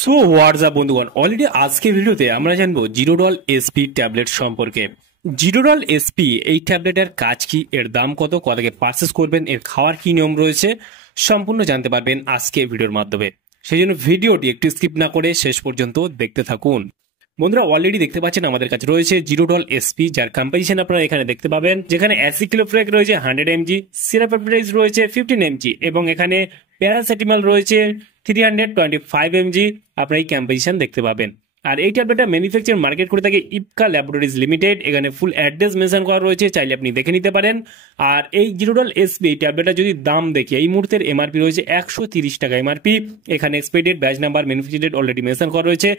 So WhatsApp বন্ধুগণ, already আজকে ভিডিওতে আমরা জানবো জিরোডল এসপি ট্যাবলেট সম্পর্কে। জিরোডল এসপি এই ট্যাবলেটের কাজ কি, এর দাম কত, থেকে পারচেস করবেন, এর খাওয়ার কি নিয়ম রয়েছে, সম্পূর্ণ জানতে পারবেন আজকে ভিডিওর মাধ্যমে। সেই জন্য ভিডিওটি একটু স্কিপ না করে শেষ পর্যন্ত দেখতে থাকুন। বন্ধুরা, অলরেডি দেখতে পাচ্ছেন আমাদের কাছে রয়েছে জিরোডল এসপি, যার কম্পোজিশন আপনারা এখানে দেখতে পাবেন, যেখানে অ্যাসিক্লোফ্রেক রয়েছে 100 mg, সিরাপেপটাইজ রয়েছে 15 mg এবং এখানে প্যারাসিটামল রয়েছে 325 mg। আপনারা এই কম্পোজিশন দেখতে পাবেন। আর এই ট্যাবলেটটা ম্যানুফ্যাকচার মার্কেট করে থাকে ইপকা ল্যাবরেটরিজ লিমিটেড। এখানে ফুল অ্যাড্রেস মেনশন করা রয়েছে, চাইলে আপনি দেখে নিতে পারেন। আর এই জিরোডল এসপি ট্যাবলেটটা যদি দাম দেখি, এই মুহূর্তের এমআরপি রয়েছে 130 টাকা এমআরপি। এখানে expiry date, batch number, manufacture date already mention করা রয়েছে।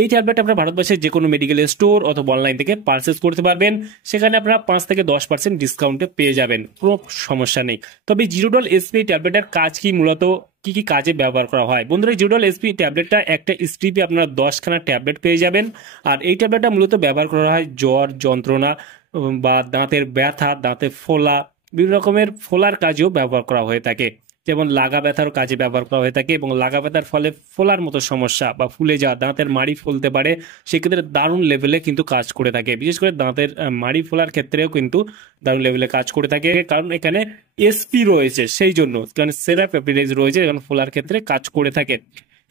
এই ট্যাবলেট আপনারা ভারতবর্ষের যে কোনো মেডিকেল স্টোর অথবা অনলাইন থেকে পারচেস করতে পারবেন। সেখানে আপনারা 5 থেকে 10% ডিসকাউন্টে পেয়ে যাবেন, কোনো সমস্যা নেই। তবে জিরোডল এসপি ট্যাবলেটের কাজ কি, মূলত কি কি কাজে ব্যবহার করা হয়? বন্ধুরা, জিরোডল এসপি ট্যাবলেটটা একটা স্ট্রিপে আপনারা 10খানা ট্যাবলেট পেয়ে যাবেন। আর এই ট্যাবলেটটা মূলত ব্যবহার করা হয় জ্বর যন্ত্রণা বা দাঁতের ব্যথা, দাঁতের ফোলা, বিভিন্ন রকমের ফোলার কাজেও ব্যবহার করা হয়ে থাকে। যেমন লাগা ব্যথার কাজে ব্যবহার করা হয়ে থাকে এবং লাগা ব্যথার ফলে ফোলার মতো সমস্যা বা ফুলে যাওয়া, দাঁতের মাড়ি ফুলতে পারে, সেক্ষেত্রে দারুণ লেভেলে কিন্তু কাজ করে থাকে। বিশেষ করে দাঁতের মাড়ি ফোলার ক্ষেত্রেও কিন্তু দারুণ লেভেলে কাজ করে থাকে, কারণ এখানে এসপি রয়েছে, সেই জন্য কারণ সেরাপেপটাইজ রয়েছে, এখানে ফোলার ক্ষেত্রে কাজ করে থাকে।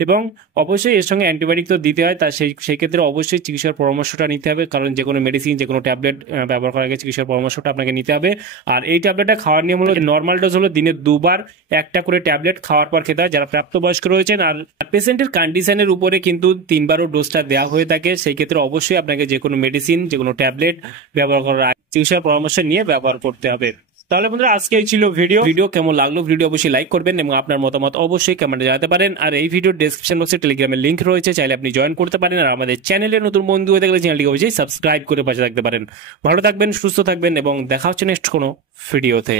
এবং অবশ্যই এর সঙ্গে অ্যান্টিবায়োটিক তো দিতে হয়, তার সেই ক্ষেত্রে অবশ্যই চিকিৎসার পরামর্শটা নিতে হবে, কারণ যে কোনো মেডিসিন, যে কোনো ট্যাবলেট ব্যবহার করার আগে চিকিৎসার পরামর্শটা আপনাকে নিতে হবে। আর এই ট্যাবলেটটা খাওয়ার নিয়ম হলো, নর্মাল ডোজ হলো দিনে 2বার একটা করে ট্যাবলেট খাওয়ার পর খেতে হয় যারা প্রাপ্তবয়স্ক রয়েছেন। আর পেশেন্টের কন্ডিশনের উপরে কিন্তু 3বারও ডোজটা দেওয়া হয়ে থাকে। সেই ক্ষেত্রে অবশ্যই আপনাকে যে কোনো মেডিসিন, যে কোনো ট্যাবলেট ব্যবহার করার আগে চিকিৎসার পরামর্শ নিয়ে ব্যবহার করতে হবে। তাহলে বন্ধুরা, আজকে এই ছিল ভিডিও কেমন লাগলো, ভিডিও অবশ্যই লাইক করবেন এবং আপনার মতামত অবশ্যই কমেন্টে জানাতে পারেন। আর এই ভিডিওর ডেসক্রিপশন বক্সে টেলিগ্রামের লিংক রয়েছে, চাইলে আপনি জয়েন করতে পারেন। আর আমাদের চ্যানেলে নতুন বন্ধু হয়ে থাকলে চ্যানেলটিকে অবশ্যই সাবস্ক্রাইব করে পাশে থাকতে পারেন। ভালো থাকবেন, সুস্থ থাকবেন এবং দেখা হচ্ছে নেক্সট কোনো ভিডিওতে।